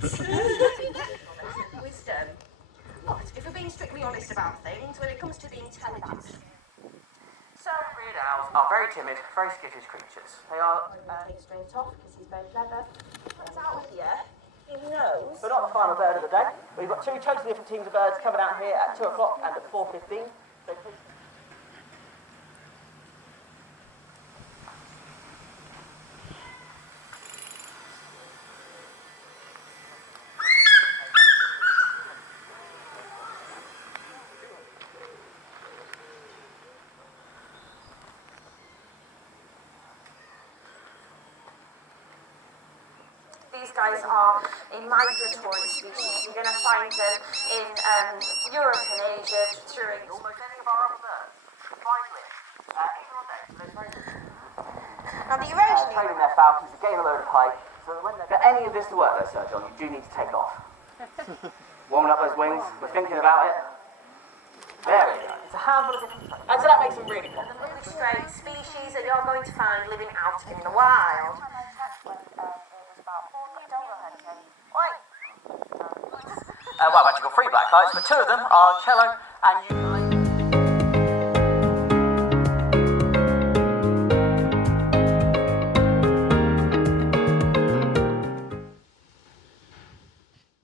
Wisdom. What? If we're being strictly honest about things, when it comes to the intelligence. So, red owls are very timid, very skittish creatures. They are... Take straight off, because he's very clever. What's out here? He knows. We're not the final bird of the day. We've got two totally different teams of birds coming out here at 2 o'clock and at 4:15. So please... These guys are a migratory species. You're going to find them in Europe and Asia during almost any of our other birds. 5 limbs. Even on deck, so they're very good. Now the erosion... Training their falcons to gain a load of height, so that when they get any of this to work though, Sir John, you do need to take off. Warming up those wings, we're thinking about it. There we go. It's a handful of different things. And so that makes them really cool. The really strange species that you're going to find living out in the wild. Well, I've actually got 3 black kites, but 2 of them are cello and ukulele.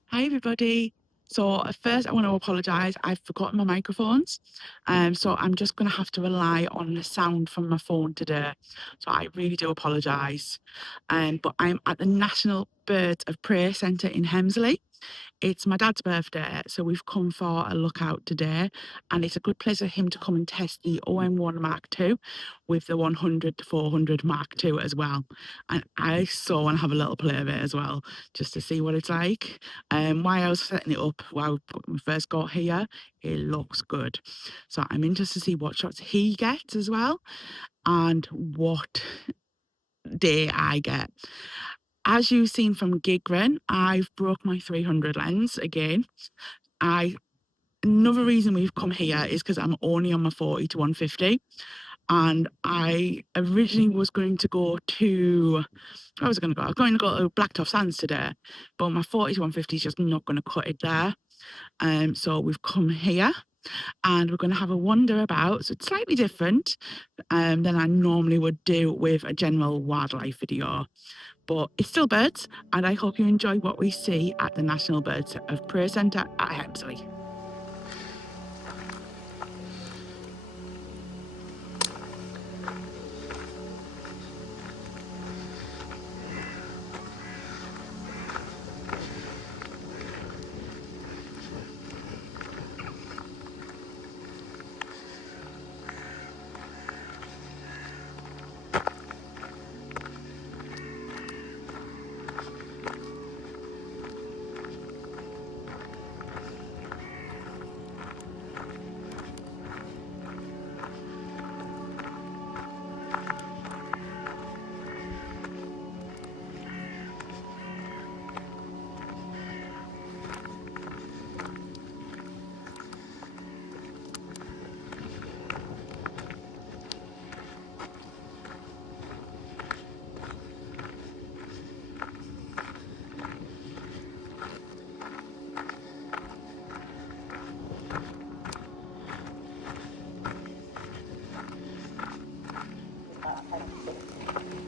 Hi everybody. So first I want to apologise, I've forgotten my microphones, so I'm just going to have to rely on the sound from my phone today, so I really do apologise. But I'm at the National Birds of Prey Centre in Helmsley. It's my dad's birthday, so we've come for a lookout today, and it's a good place for him to come and test the OM1 Mark II with the 100 to 400 Mark II as well. And I so want to have a little play of it as well, just to see what it's like. While I was setting it up, while we first got here, it looks good. So I'm interested to see what shots he gets as well, and what day I get. As you've seen from Gigrin, I've broke my 300 lens again. Another reason we've come here is because I'm only on my 40 to 150. And I originally was going to go to, where was I going to go? I was going to go to Blacktop Sands today, but my 40 to 150 is just not going to cut it there. So we've come here and we're going to have a wander about. So it's slightly different than I normally would do with a general wildlife video. But it's still birds, and I hope you enjoy what we see at the National Birds of Prey Centre at Helmsley.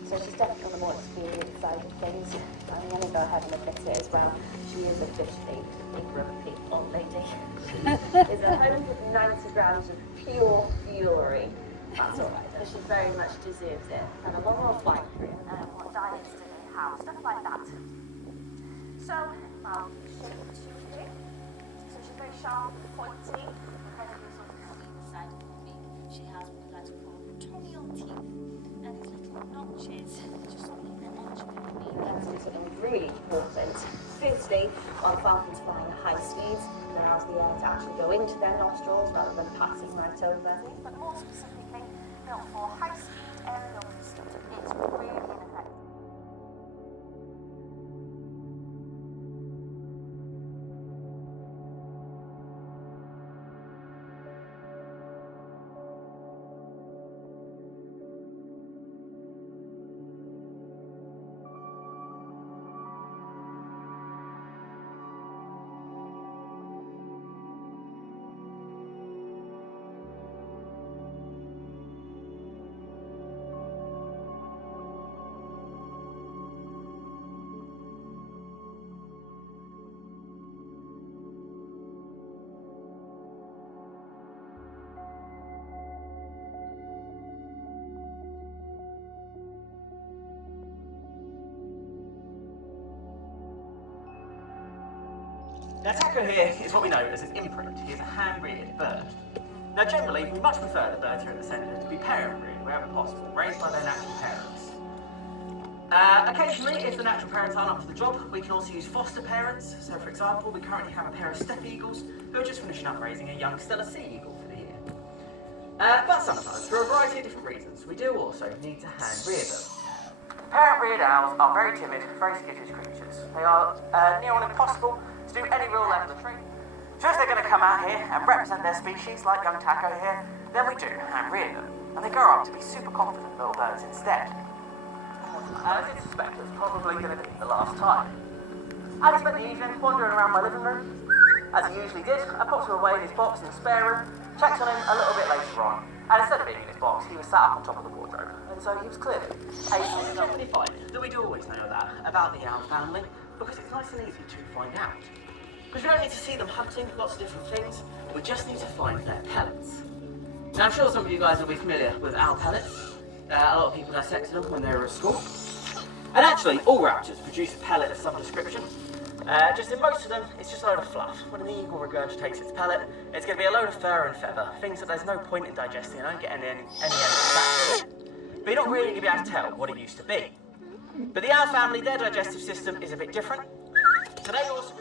So she's definitely on the more experienced side of things. I'm going to go ahead and admit it as well. She is officially a grumpy old lady. It's 190 grams of pure fury. That's all right, though. She very much deserves it. And a long old flight career. What diets do they have? Stuff like that. So, so she's very sharp and pointy. Incredibly sort of steep side of the beak. She has what we like to call toenail teeth. And these little notches, just so we can notch the beak. That's something really important. Firstly, while the falcons fly at high speeds, it allows the air to actually go into their nostrils rather than passing right over. But more specifically, built for high-speed aerial pursuit. It's really ineffective. Now Taco here is what we know as an imprint. He is a hand-reared bird. Now generally, we much prefer the birds here at the centre to be parent-reared wherever possible, raised by their natural parents. Occasionally, if the natural parents aren't up to the job, we can also use foster parents. So for example, we currently have a pair of steppe eagles who are just finishing up raising a young Stella sea eagle for the year. But sometimes, for a variety of different reasons, we do also need to hand-rear them. Parent-reared owls are very timid, very skittish creatures. They are near on impossible to do any real level of training. So if they're going to come out here and represent their species, like young Taco here, then we do hand-rear them. And they grow up to be super confident little birds instead. I did suspect it was probably going to be the last time. I spent the evening wandering around my living room. As he usually did, I popped him away in his box in the spare room, checked on him a little bit later on, and instead of being in his box, he was sat up on top of the wardrobe, and so he was clearly it's generally fine that we do always know that about the owl family, because it's nice and easy to find out. Because we don't need to see them hunting lots of different things, we just need to find their pellets. Now I'm sure some of you guys will be familiar with owl pellets. A lot of people dissected them when they were at school. And actually, all raptors produce a pellet of some description. Just in most of them, it's just a load of fluff. When an eagle regurgitates its pellet, it's going to be a load of fur and feather, things that there's no point in digesting. I don't get any energy back. But you're not really going to be able to tell what it used to be. But the owl family, their digestive system is a bit different. So they also...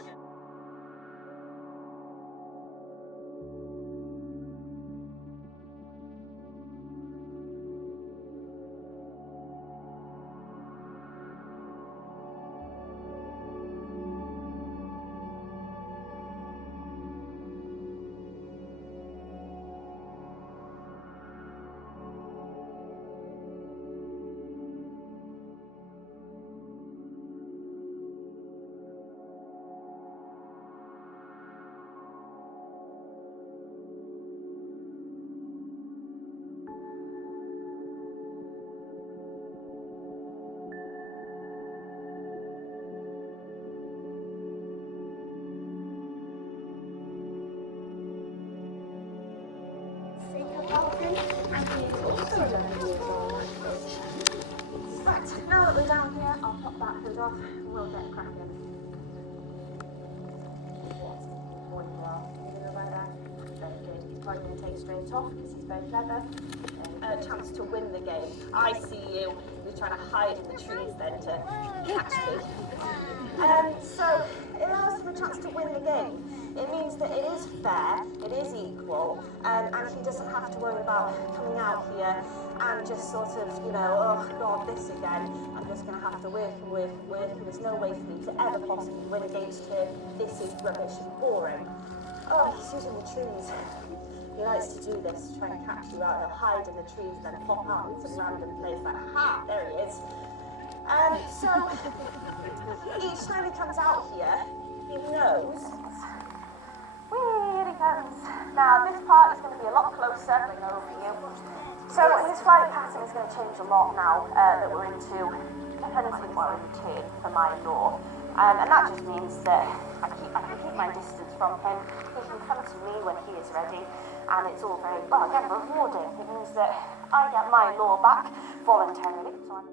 Falcon, and he is also 11 years old. Right, now that we're down here, I'll pop that hood off and we'll get cracking. What boy you are. You're going to run down. Very good. He's probably going to take straight off because he's very clever. A chance to win the game. I see you. You're trying to hide in the trees then to catch me. So it allows him a chance to win the game. It means that it is fair, it is equal, and he doesn't have to worry about coming out here and just sort of, you know, oh God, this again. I'm just going to have to work. There's no way for me to ever possibly win against him. This is rubbish and boring. Oh, he's using the trees. He likes to do this, to try and catch you out. He'll hide in the trees, then pop out in some random place like, ha, there he is. So, each time he comes out here, he knows. Here he comes. Now, this part is going to be a lot closer than over you. So, his flight pattern is going to change a lot now that we're into dependency while in return for my law. And that just means that I can keep my distance from him. He can come to me when he is ready. And it's all very, well, again, rewarding. It means that I get my law back voluntarily. So I'm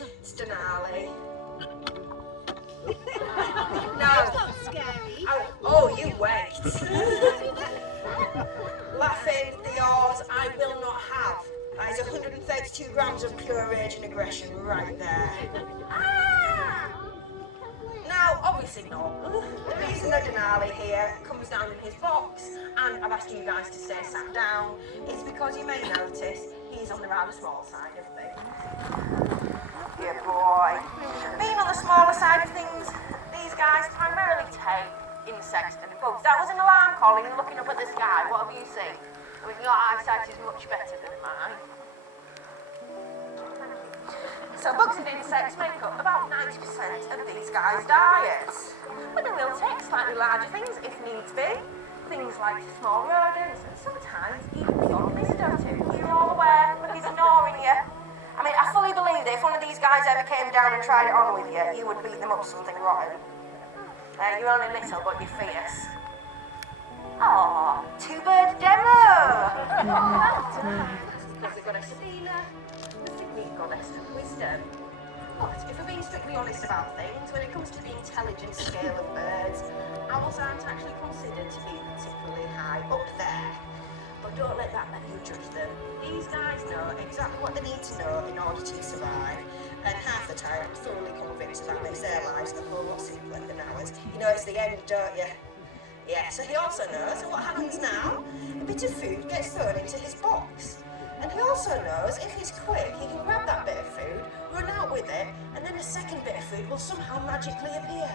It's Denali. No. That's not scary. Oh, you wait. Laughing, the yours, I will not have. That is 132 grams of pure rage and aggression right there. Now, obviously not. The reason that Denali here comes down in his box, and I've asked you guys to stay sat down, is because you may notice he's on the rather small side of things. Good boy. Being on the smaller side of things, these guys primarily take insects and bugs. That was an alarm call, you're looking up at the sky. What have you seen? I mean, your eyesight is much better than mine. So bugs and insects make up about 90% of these guys' diets. But they will take slightly larger things if needs be. Things like small rodents and sometimes even beyond visitors. You're all aware, but he's ignoring you. I mean, I fully believe that if one of these guys ever came down and tried it on with you, you would beat them up something rotten. You're only little, but you're fierce. Aww, two-bird demo! Because they've got a Sabina, the Greek goddess of wisdom. But if we're being strictly honest about things, when it comes to the intelligence scale of birds, owls aren't actually considered to be particularly high up there. But don't let that make you judge them. These guys know exactly what they need to know in order to survive. And half the time, I'm thoroughly convinced that makes their lives a whole lot simpler than ours. You know it's the end, don't you? Yeah, so he also knows that what happens now, a bit of food gets thrown into his box. And he also knows if he's quick, he can grab that bit of food, run out with it, and then a second bit of food will somehow magically appear.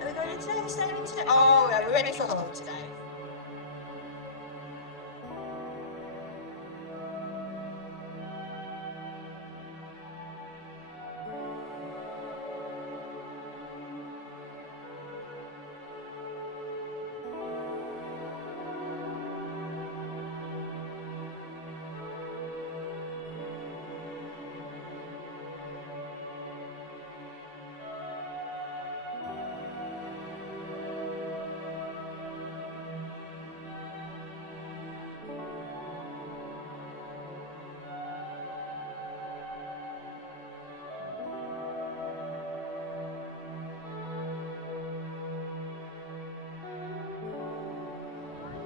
Are we going in today? Are we staying in today? Oh, yeah, we're ready for home today.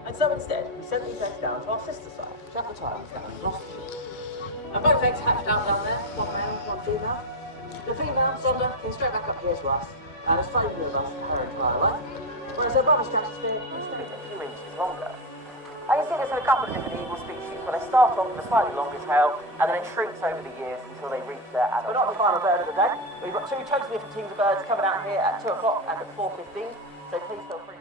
And so instead, we sent these eggs down to our sister site, Chapel Tiles, down in Gloucestershire. And both eggs hatched out down there, one male, one female. The female, Zonda, came straight back up here to us, and has flown with us her entire life, whereas her brother Stratosphere stayed a few inches longer. And you see this in a couple of different eagle species, where they start off with a slightly longer tail, and then it shrinks over the years until they reach their adult. We're not the final bird of the day. We've got two totally different teams of birds coming out here at 2 o'clock and at 4:15, so please feel free.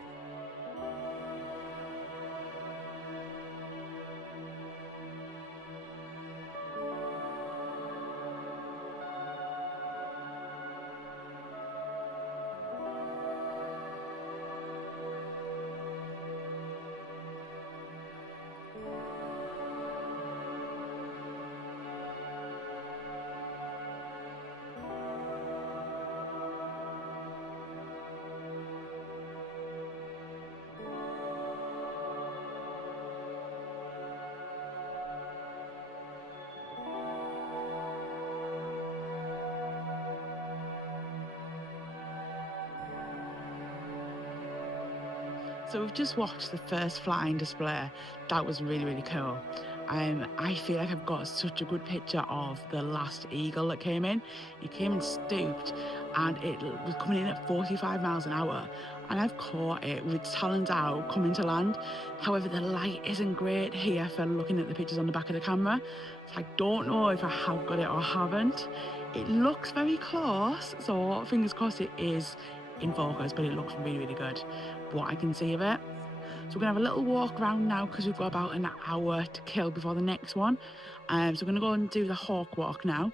So we've just watched the first flying display. That was really, really cool. I feel like I've got such a good picture of the last eagle that came in. He came and stooped, and it was coming in at 45 miles an hour. And I've caught it with its talons out, coming to land. However, the light isn't great here for looking at the pictures on the back of the camera. So I don't know if I have got it or haven't. It looks very close, so fingers crossed it is in focus, but it looks really, really good, what I can see of it. So we're gonna have a little walk around now because we've got about an hour to kill before the next one. So we're gonna go and do the hawk walk now,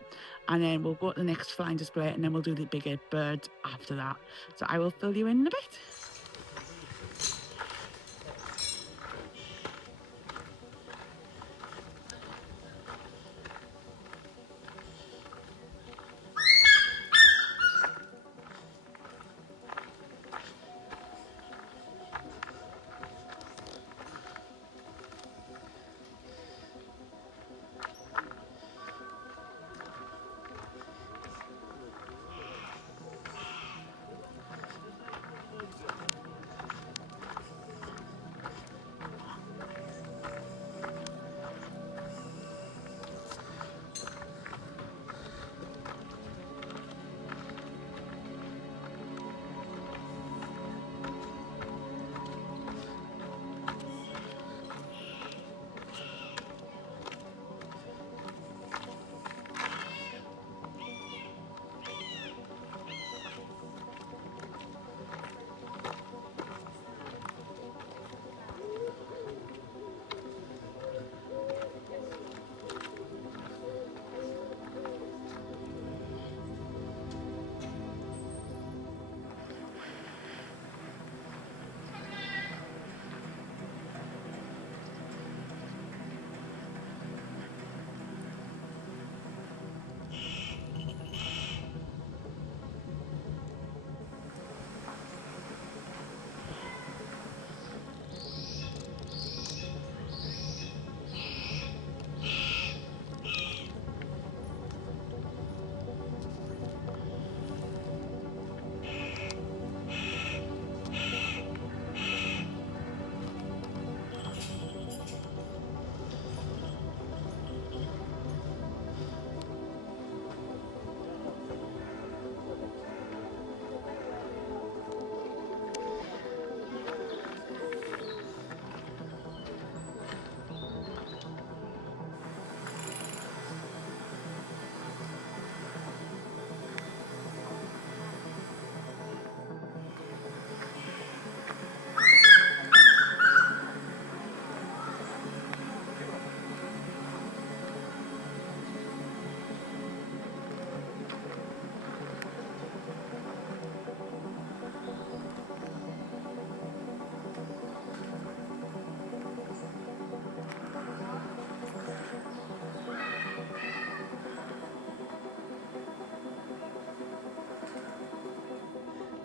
and then we'll go to the next flying display, and then we'll do the bigger birds after that. So I will fill you in a bit.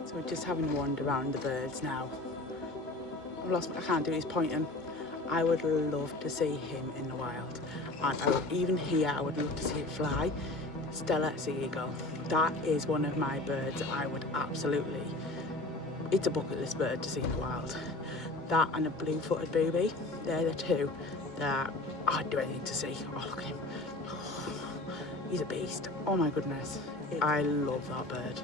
So we're just having a wander around the birds now. I've lost what I can't do is point him. I would love to see him in the wild. And even here, I would love to see it fly. Stella sea eagle. That is one of my birds I would absolutely, it's a bucket list bird to see in the wild. That and a blue-footed booby, they're the two that I'd do anything to see. Oh, look at him. He's a beast. Oh my goodness. I love that bird.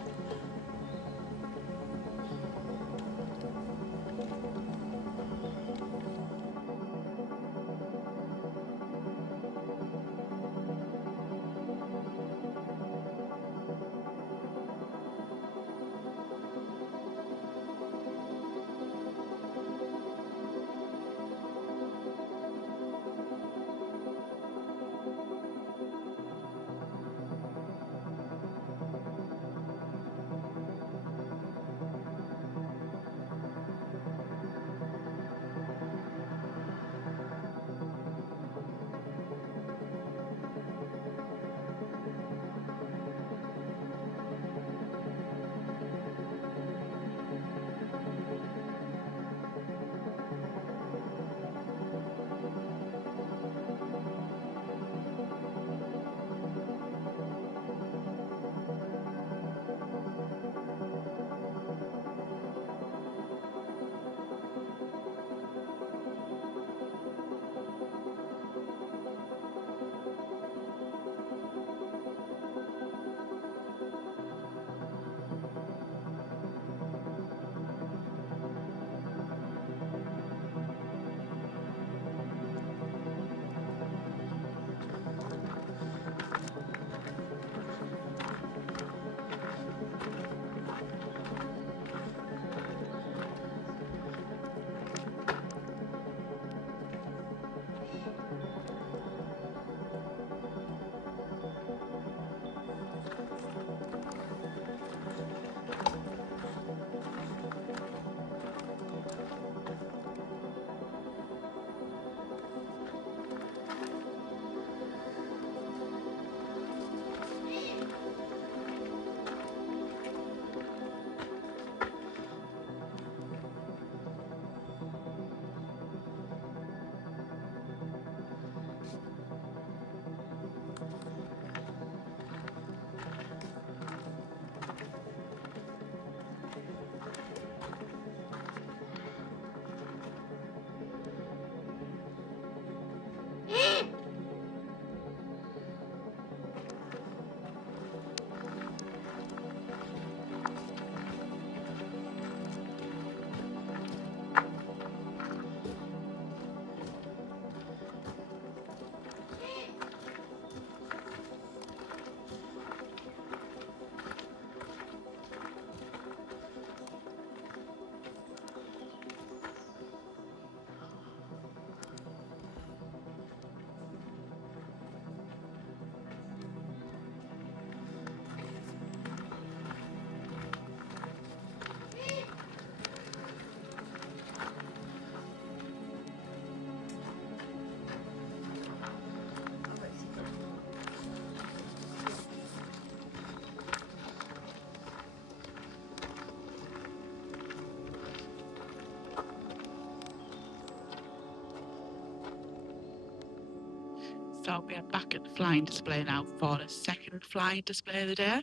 So we are back at the flying display now for the second flying display of the day.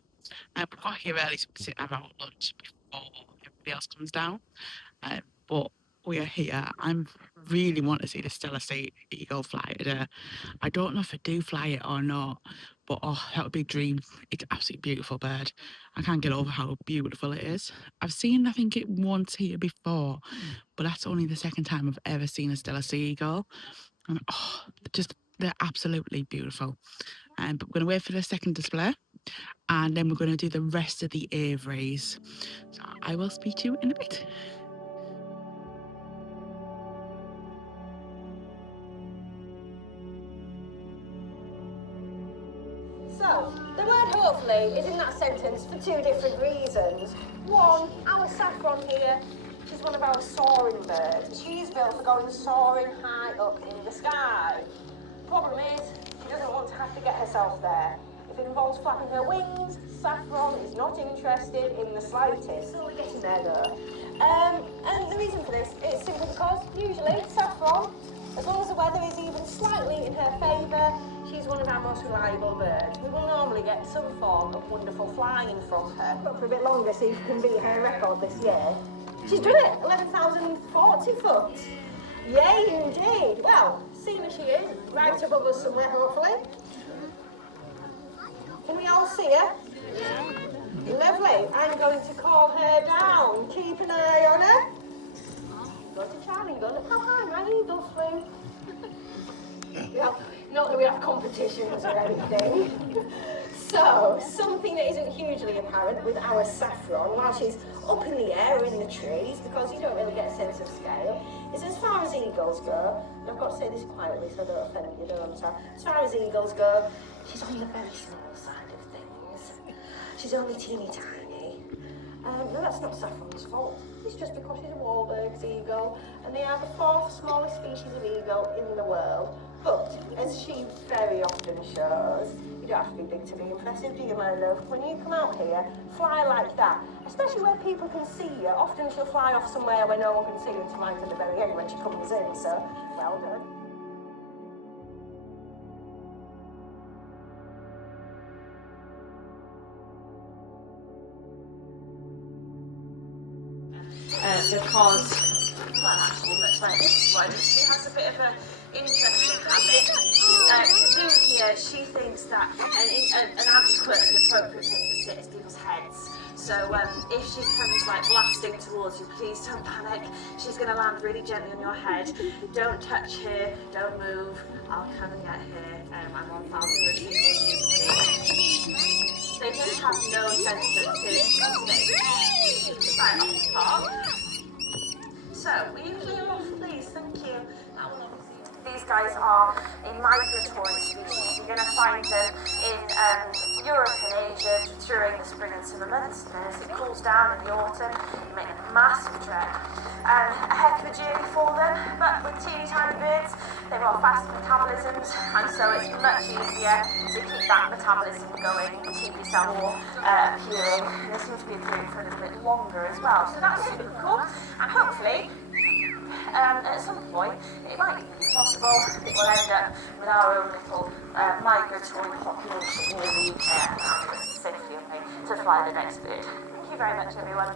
We got here early so we can sit and have our lunch before everybody else comes down. But we are here. I really want to see the Stella Sea Eagle fly today. I don't know if I do fly it or not, but oh, that would be a dream. It's an absolutely beautiful bird. I can't get over how beautiful it is. I've seen, I think, it once here before, but that's only the second time I've ever seen a Stella Sea Eagle. And oh, they're absolutely beautiful. But we're going to wait for the second display, and then we're going to do the rest of the aviaries. So I will speak to you in a bit. So, the word hopefully is in that sentence for two different reasons. One, our saffron here, she's one of our soaring birds. She's built for going soaring high up in the sky. Problem is, she doesn't want to have to get herself there. If it involves flapping her wings, Saffron is not interested in the slightest. So we're getting there though. And the reason for this is simply because usually Saffron, as long as the weather is even slightly in her favour, she's one of our most reliable birds. We will normally get some form of wonderful flying from her. But for a bit longer, see if you can beat her record this year. She's done it, 11,040 foot. Yay, indeed. Well, seeing as she is, right above us somewhere, hopefully. Can we all see her? Lovely. I'm going to call her down. Keep an eye on her. Go to Charlie, go, look how high my eagle flew. Not that we have competitions or anything. So, something that isn't hugely apparent with our Saffron while she's up in the air or in the trees, because you don't really get a sense of scale, is as far as eagles go, and I've got to say this quietly so I don't offend you, don't I? As far as eagles go, she's on the very small side of things. She's only teeny tiny. No, that's not Saffron's fault. It's just because she's a Wahlberg's eagle, and they are the 4th smallest species of eagle in the world. But, as she very often shows, you don't have to be big to be impressive, do you, my love? When you come out here, fly like that, especially where people can see you. Often she'll fly off somewhere where no one can see her until right at the very end when she comes in, so well done. Because, well, actually, much like this one, she has a bit of an interesting habit. Kazukiya, she thinks that an adequate and appropriate place to sit is people's heads. So if she comes like blasting towards you, please don't panic. She's going to land really gently on your head. Don't touch her, don't move. I'll come and get her. I'm on falcon retrieval duty. They just have no sense of safety. Right off the top. So, will you clear off, please? Thank you. These guys are a migratory species. You're going to find them in Europe and Asia during the spring and summer months. And as it cools down in the autumn, you make a massive trek. A heck of a journey for them, but with teeny tiny birds, they've got fast metabolisms, and so it's much easier to keep that metabolism going and keep yourself appealing. They seem to be appearing for a little bit longer as well, so that's super cool. And hopefully, at some point, it might be possible that we'll end up with our own little migratory population here in the UK, and it's safely on me to fly the next bird. Thank you very much, everyone.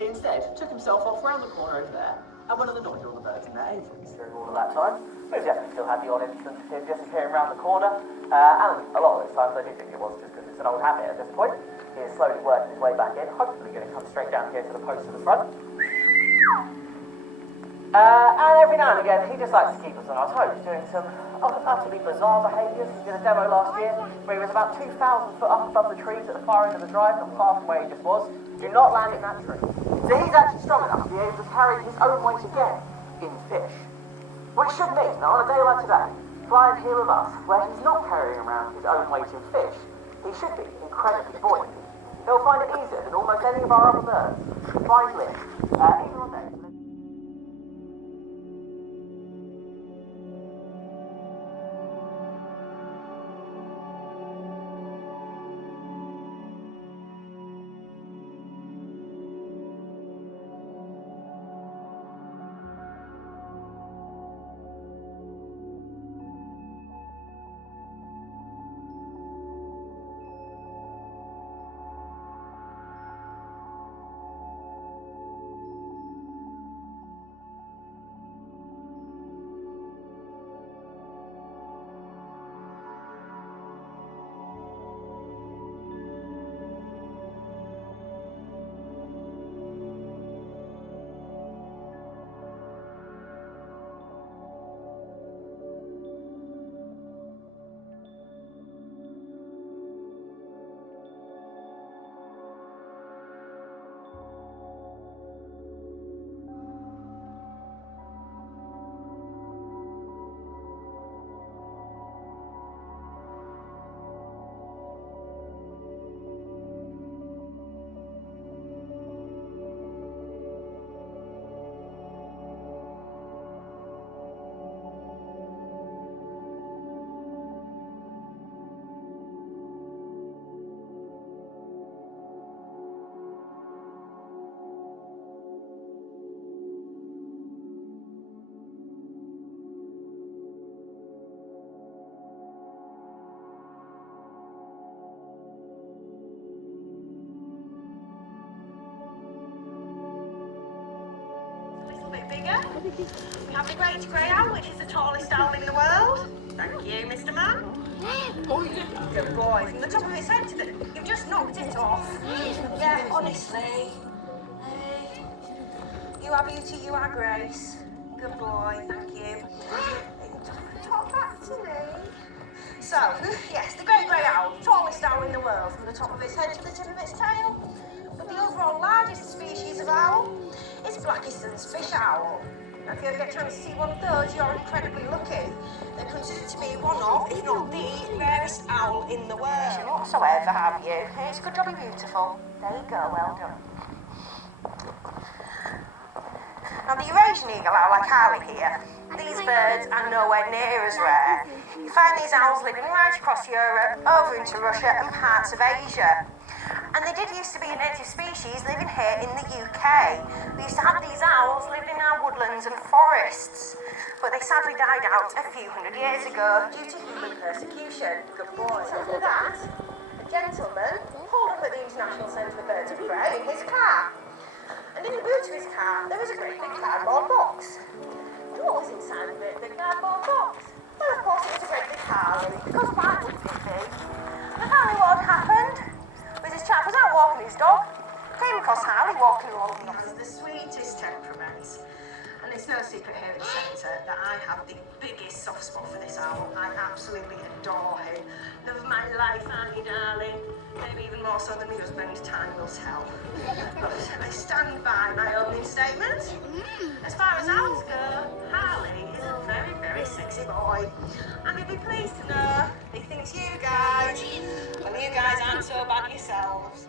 Instead, took himself off round the corner over there, and one of the noisier birds in their aviary. During all of that time, we've definitely still had the odd instance of him disappearing round the corner, and a lot of those times I do think it was just because it's an old habit at this point. He is slowly working his way back in, hopefully going to come straight down here to the post at the front. And every now and again, he just likes to keep us on our toes, doing some utterly bizarre behaviours. He did a demo last year where he was about 2,000 foot up above the trees at the far end of the drive, not far from where he just was. Do not land in that tree. So he's actually strong enough to be able to carry his own weight again in fish. Which should mean that on a day like today, flying here with us, where he's not carrying around his own weight in fish, He should be incredibly buoyant. He'll find it easier than almost any of our other birds. Flies lift, even on days. Bigger. We have the great grey owl, which is the tallest owl in the world. Thank you, Mr. Man. Good boy. From the top of its head to the... You've just knocked it off. Yeah, honestly. Hey. You are beauty, you are grace. Good boy, thank you. Talk back to me. So, yes, the great grey owl, tallest owl in the world, from the top of its head to the tip of its tail. But the overall largest species of owl is Blackiston's fish owl. Now, if you ever get a chance to see one of those, you're incredibly lucky. They're considered to be one of, if not the, rarest owl in the world. Whatsoever, have you? It's good job, you're beautiful. There you go, well done. Now, the Eurasian eagle owl, like Harley here, these birds are nowhere near as rare. You find these owls living right across Europe, over into Russia and parts of Asia. And they did used to be a native species living here in the UK. We used to have these owls living in our woodlands and forests, but they sadly died out a few hundred years ago due to human persecution. Good boy. After that, a gentleman pulled up at the International Centre for Birds of Prey in his car. And in the boot of his car, there was a great big cardboard box. And what was inside of it, the cardboard box? Well, of course, it was a great big Harley, because why wouldn't it be? And apparently what had happened was this chap was out walking his dog, came across Harley walking along the office. The sweetest temperaments. And it's no secret here at the centre that I have the biggest soft spot for this owl. I absolutely adore him. Love of my life, aren't you, darling? Maybe even more so than my husband, time will tell. But I stand by my opening statement. As far as owls go, Harley is a very, very sexy boy. And you'll be pleased to know he thinks you guys, well, you guys aren't so bad yourselves.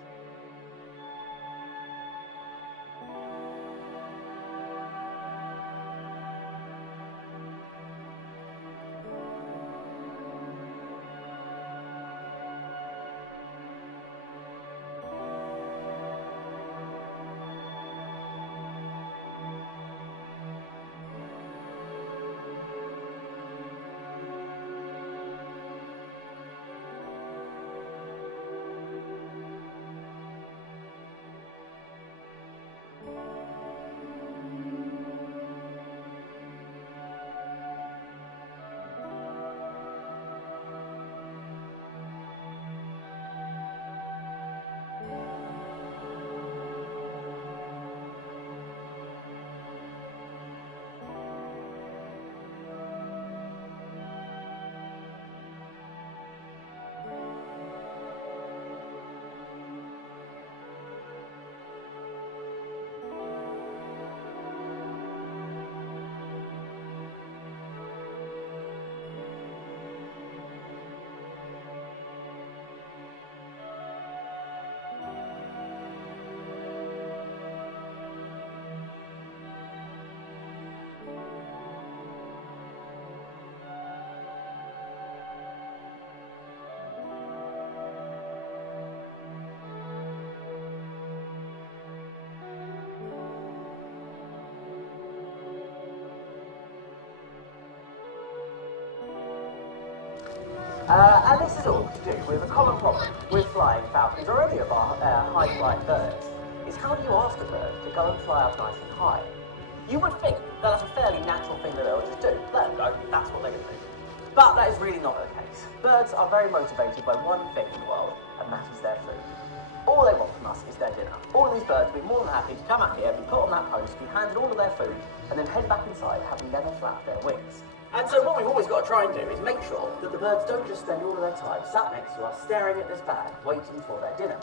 And this is all to do with a common problem with flying falcons or any of our high-flying birds, is how do you ask a bird to go and fly up nice and high? You would think that that's a fairly natural thing that they'll just do. Let them go, that's what they're going to do. But that is really not the case. Birds are very motivated by one thing in the world, and that is their food. All they want from us is their dinner. All of these birds would be more than happy to come out here, be put on that post, be handed all of their food, and then head back inside having never flapped their wings. And so what we've always got to try and do is make sure that the birds don't just spend all of their time sat next to us staring at this bag, waiting for their dinner.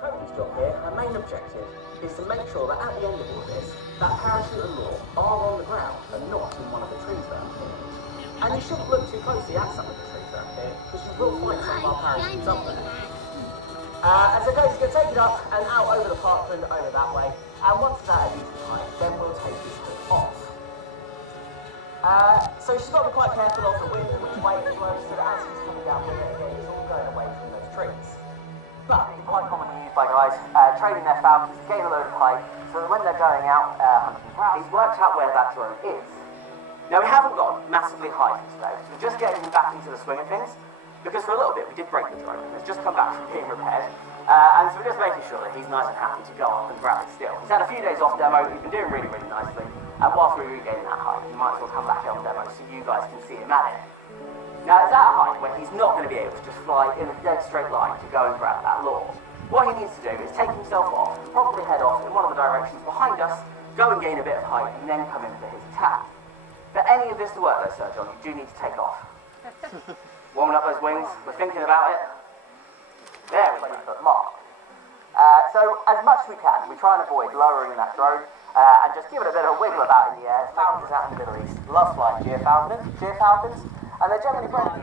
Cody's job here, our main objective, is to make sure that at the end of all this, that parachute and lure are on the ground and not in one of the trees around here. And you shouldn't look too closely at some of the trees around here, because you will find some of our parachutes up there. And so Cody's going to take it up and out over the parkland, over that way, and once it's at a decent height, then we'll take this hood off. So she's got to be quite careful of the wind and which way it blows, so that as he's coming down with it, again, it's all going away from those trees. But it's quite commonly used by guys training their falcons to gain a load of height, so that when they're going out hunting grouse, he's worked out where that drone is. Now we haven't got massively high for today, so we're just getting him back into the swing of things, because for a little bit we did break the drone, and it's just come back from being repaired, and so we're just making sure that he's nice and happy to go up and grab it still. He's had a few days off demo, he's been doing really, really nicely, and whilst we're regaining that height, he might as well come back on demo so you guys can see him at it. Now it's at a height where he's not going to be able to just fly in a dead straight line to go and grab that lure. What he needs to do is take himself off, probably head off in one of the directions behind us, go and gain a bit of height, and then come in for his attack. For any of this to work though, Sir John, you do need to take off. Warming up those wings, we're thinking about it. There we go, but mark. So as much as we can, we try and avoid lowering that drone and just give it a bit of a wiggle about in the air. Falcons out in the Middle East love flying Geo falcons, and they're generally bred.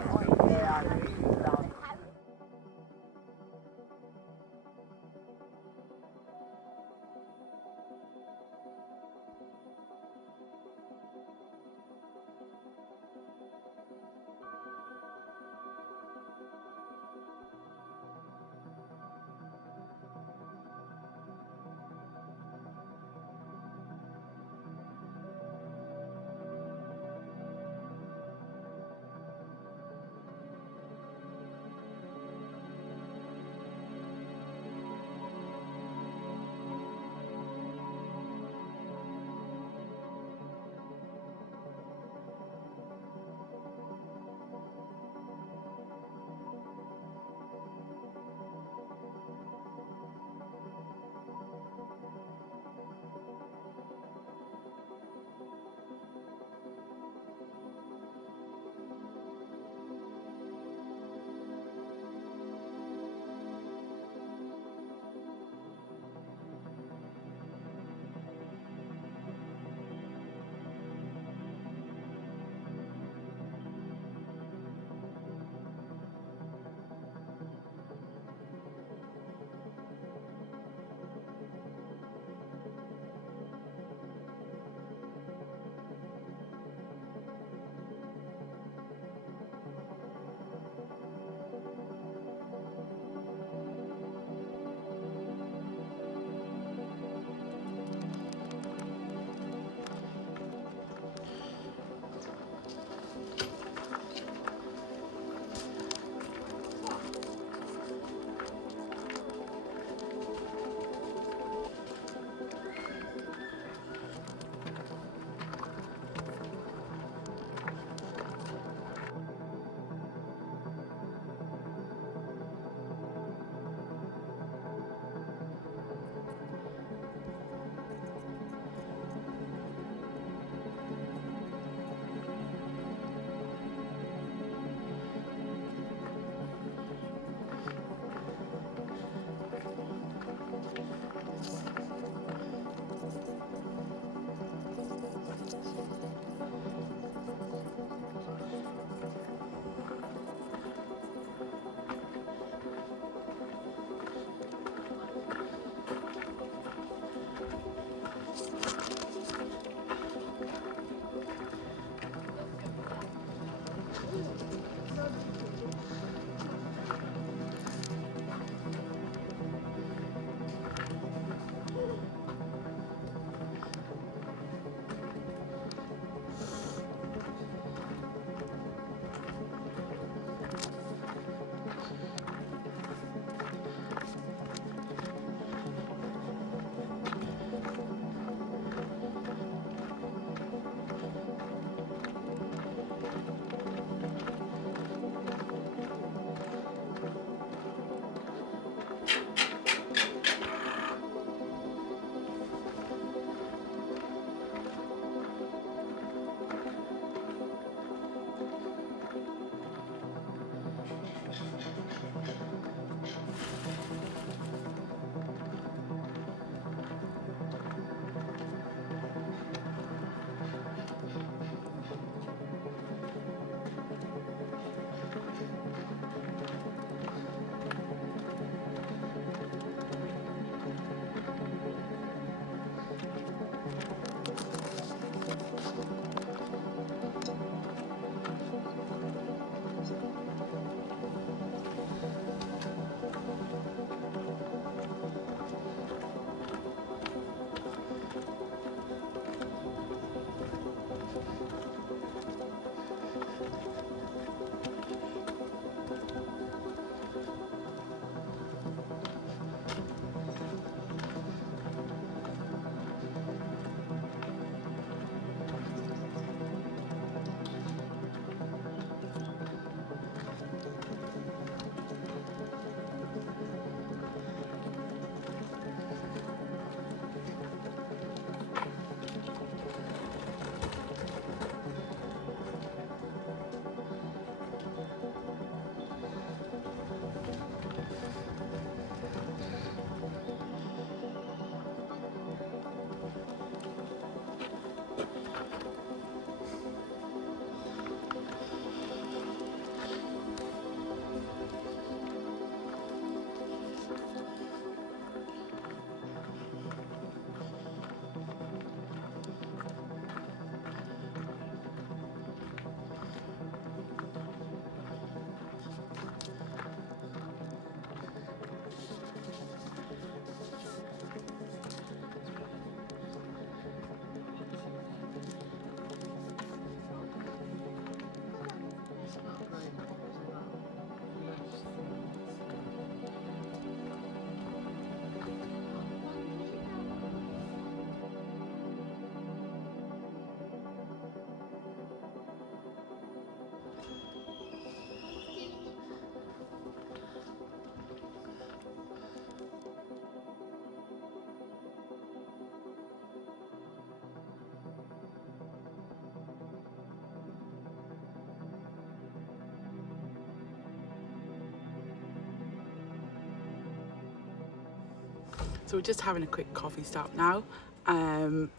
So we're just having a quick coffee stop now,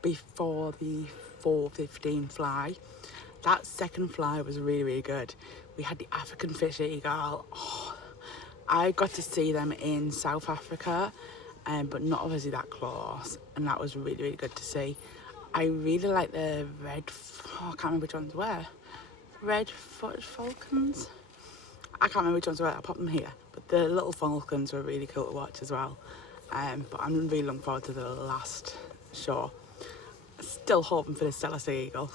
before the 4:15 fly. That second fly was really, really good. We had the African fish eagle. Oh, I got to see them in South Africa, but not obviously that close, and that was really, really good to see. I really like the I can't remember which ones were. Red-footed falcons? I can't remember which ones were, I'll pop them here. But the little falcons were really cool to watch as well. But I'm really looking forward to the last show. Still hoping for the Stellar Sea Eagle.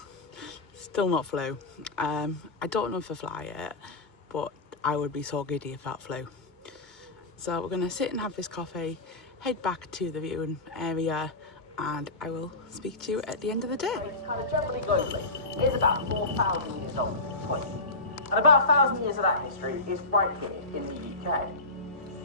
Still not flew. I don't know if I fly it, but I would be so giddy if that flew. So we're going to sit and have this coffee, head back to the viewing area, and I will speak to you at the end of the day. Kind of generally globally, is about 4,000 years old at this point. And about 1,000 years of that history is right here in the UK.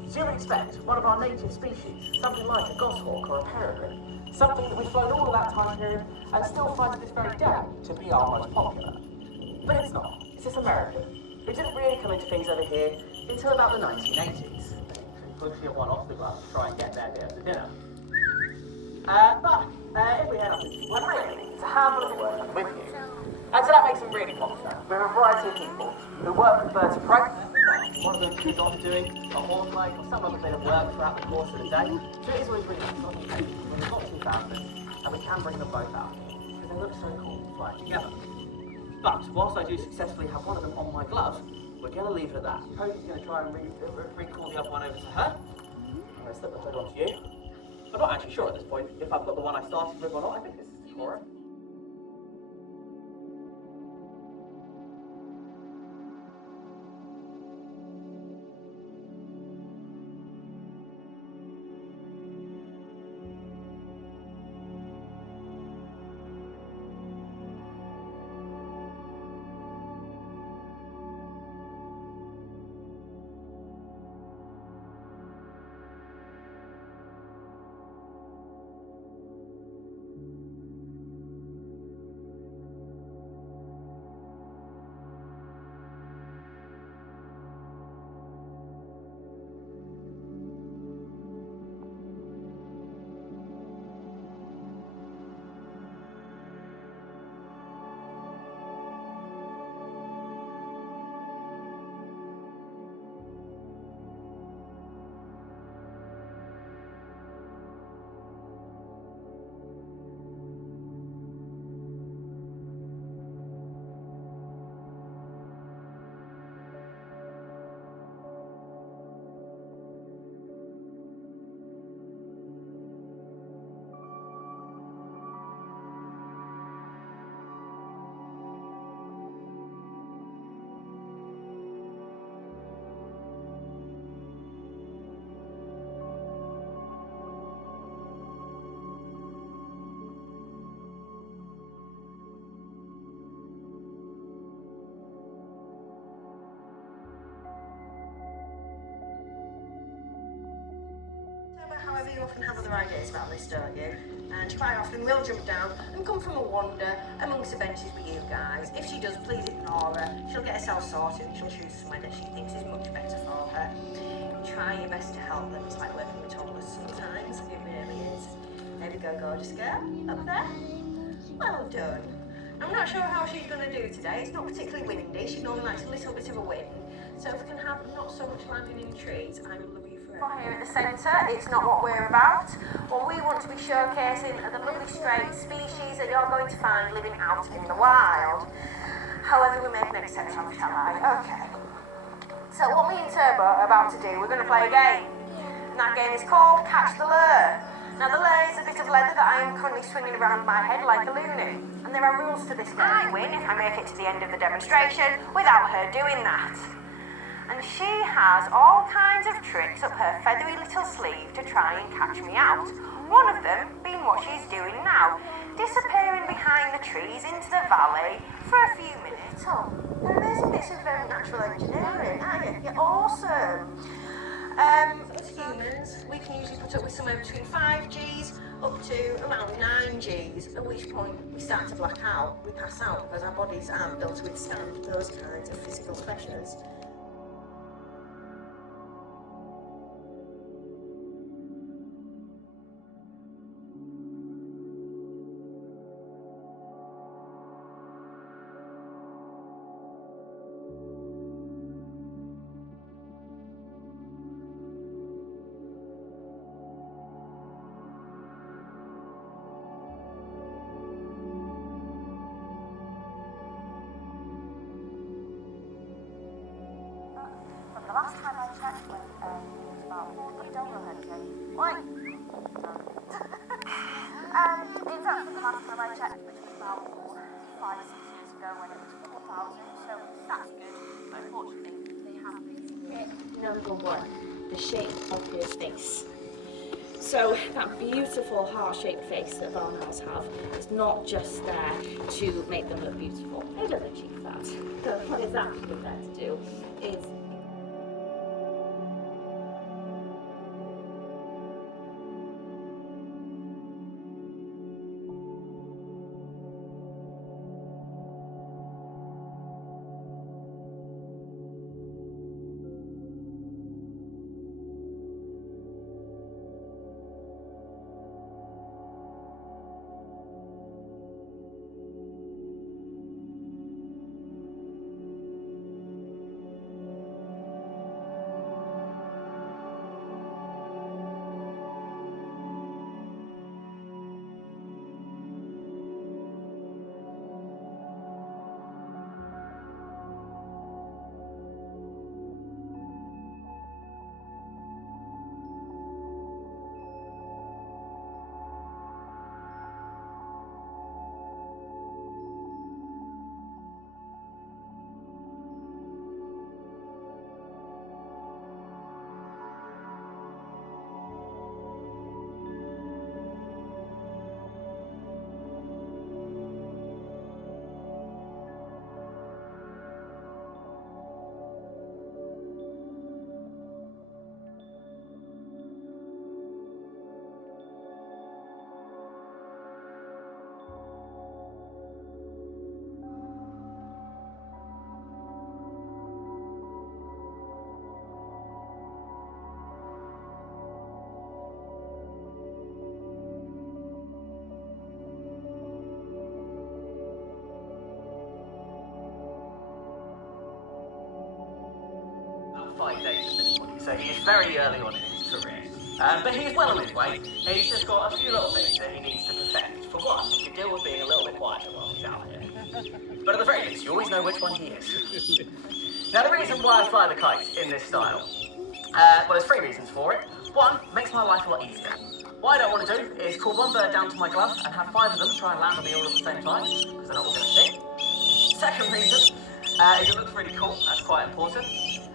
So you would expect one of our native species, something like a goshawk or a peregrine, something that we've flown all of that time period and still find to this very day to be our most popular. But it's not. It's this American, who didn't really come into things over here until about the 1980s. Pushing one off the glass to try and get there bit after dinner. If we head up into one really, it's a handful of work with you. And so that makes them really popular. We're a variety of people who work with birds of prey. One of them is off doing a horn play or some other bit of work throughout the course of the day. So it is always really nice on the day when we've got two founders and we can bring them both out because they look so cool flying together. But whilst I do successfully have one of them on my glove, we're going to leave it at that. Cody's going to try and recall the other one over to her. I'm going to slip the hood onto you. I'm not actually sure at this point if I've got the one I started with or not. I think this is Cora. However, you often have other ideas about this, don't you? And she quite often will jump down and come from a wander amongst the benches with you guys. If she does, please ignore her. She'll get herself sorted and she'll choose somewhere that she thinks is much better for her. Try your best to help them. It's like working with toddlers sometimes. It really is. There we go, gorgeous girl. Up there. Well done. I'm not sure how she's going to do today. It's not particularly windy. She normally likes a little bit of a wind. So if we can have not so much landing in trees, I will love you forever. Here at the centre, it's not what we're about. What we want to be showcasing are the lovely strange species that you're going to find living out in the wild. However, we make an exception, shall I? Okay. So what me and Turbo are about to do, we're going to play a game. And that game is called Catch the Lure. Now the lure is a bit of leather that I am currently swinging around my head like a loony. And there are rules to this game. I win if I make it to the end of the demonstration without her doing that. And she has all kinds of tricks up her feathery little sleeve to try and catch me out. One of them being what she's doing now, disappearing behind the trees into the valley for a few minutes. Oh, they're amazing bits of natural engineering, aren't you? You're awesome. As humans, we can usually put up with somewhere between 5 Gs up to around 9 Gs, at which point we start to black out, we pass out because our bodies aren't built to withstand those kinds of physical pressures. last time I checked with it was about... You don't go ahead, okay? Why? It's actually the last time I checked, which was about 5-6 years ago when it was 4,000, so that's good. But unfortunately, they have this number one, the shape of his face. So that beautiful heart-shaped face that barnyards have is not just there to make them look beautiful. It does achieve that. So what it's actually there to do is about 5 days at this point, so he is very early on in his career. But he's well on his way. He's just got a few little things that he needs to perfect. For one, he can deal with being a little bit quieter while he's out here. But at the very least, you always know which one he is. Now, the reason why I fly the kite in this style, well, there's 3 reasons for it. One, makes my life a lot easier. What I don't want to do is call one bird down to my glove and have 5 of them try and land on me all at the same time, because they're not all going to stick. Second reason is it looks really cool. That's quite important.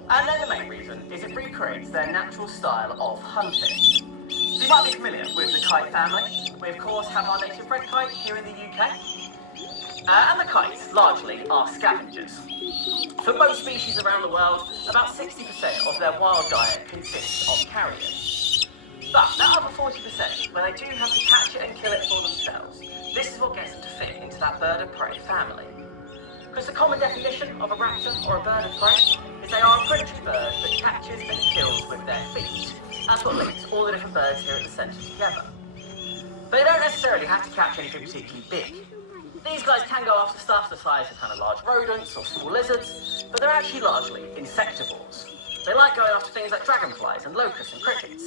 And then the main reason is it recreates their natural style of hunting. So you might be familiar with the kite family. We of course have our native red kite here in the UK. And the kites largely are scavengers. For most species around the world, about 60% of their wild diet consists of carrion. But that other 40%, where they do have to catch it and kill it for themselves, this is what gets them to fit into that bird of prey family. Because the common definition of a raptor or a bird of prey is they are a predatory bird that catches and kills with their feet. That's what links all the different birds here at the centre together. But they don't necessarily have to catch anything particularly big. These guys can go after stuff the size of kind of large rodents or small lizards, but they're actually largely insectivores. They like going after things like dragonflies and locusts and crickets.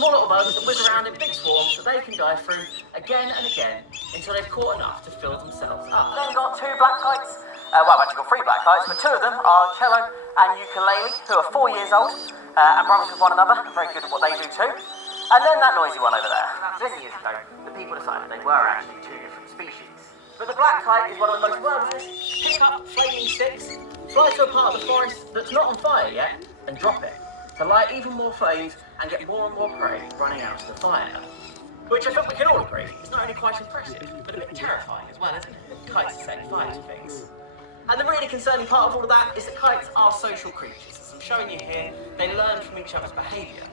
Small little bugs that whiz around in big swarms that they can dive through again and again until they've caught enough to fill themselves up. Then got 2 black kites. Well, I've actually got 3 black kites, but 2 of them are cello and ukulele, who are 4 years old and brothers with one another, and very good at what they do too. And then that noisy one over there. About 10 years ago, the people decided they were actually 2 different species. But the black kite is one of the most worthless. Pick up flaming sticks, fly to a part of the forest that's not on fire yet, and drop it to light even more flames and get more and more prey running out of the fire. Which I think we can all agree is not only quite impressive, but a bit terrifying as well, isn't it? Kites are setting fire to things. And the really concerning part of all of that is that kites are social creatures. As I'm showing you here, they learn from each other's behaviour.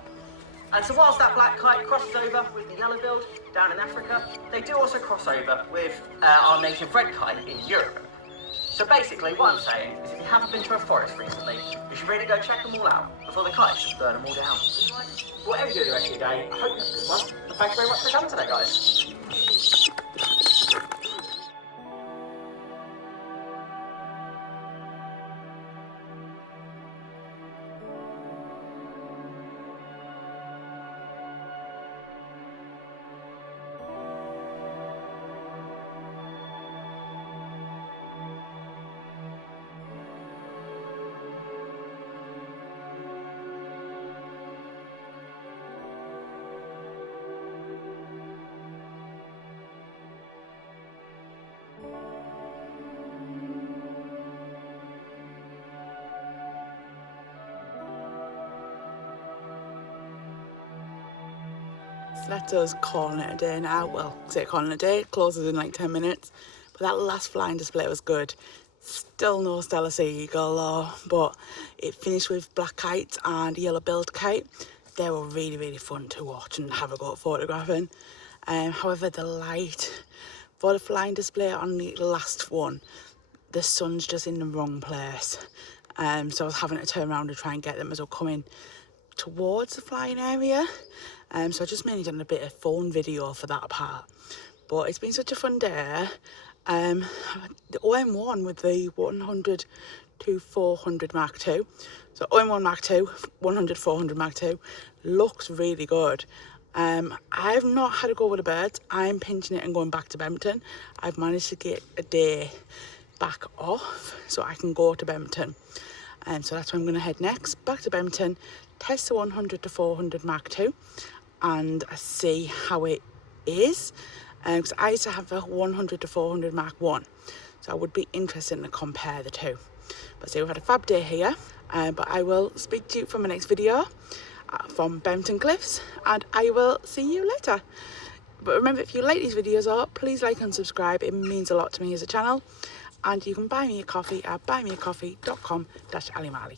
And so whilst that black kite crosses over with the yellow-billed down in Africa, they do also cross over with our native red kite in Europe. So basically, what I'm saying is if you haven't been to a forest recently, you should really go check them all out before the kites burn them all down. Whatever you do the rest of your day, I hope you have a good one. And thanks very much for coming today, guys. that's us calling it a day now. Well, I say calling it a day, it closes in like 10 minutes. But that last flying display was good. Still no Stella Sea Eagle though, but it finished with black kite and yellow-billed kite. They were really, really fun to watch and have a go at photographing. However, the light for the flying display on the last one, the sun's just in the wrong place. So I was having to turn around to try and get them as I'm coming towards the flying area. So I just mainly done a bit of phone video for that part. But it's been such a fun day. The OM1 with the 100 to 400 Mark II. So OM1 Mark II, 100 400 Mark II looks really good. I've not had a go with the birds. I'm pinching it and going back to Bempton. I've managed to get a day back off so I can go to Bempton. So that's where I'm going to head next, back to Bempton, test the 100 to 400 Mark II and see how it is. Because I used to have a 100 to 400 Mark I, so I would be interested to compare the two. But so we've had a fab day here, but I will speak to you for my next video from Bempton Cliffs, and I will see you later. But remember, if you like these videos, please like and subscribe. It means a lot to me as a channel. And you can buy me a coffee at buymeacoffee.com/alimali.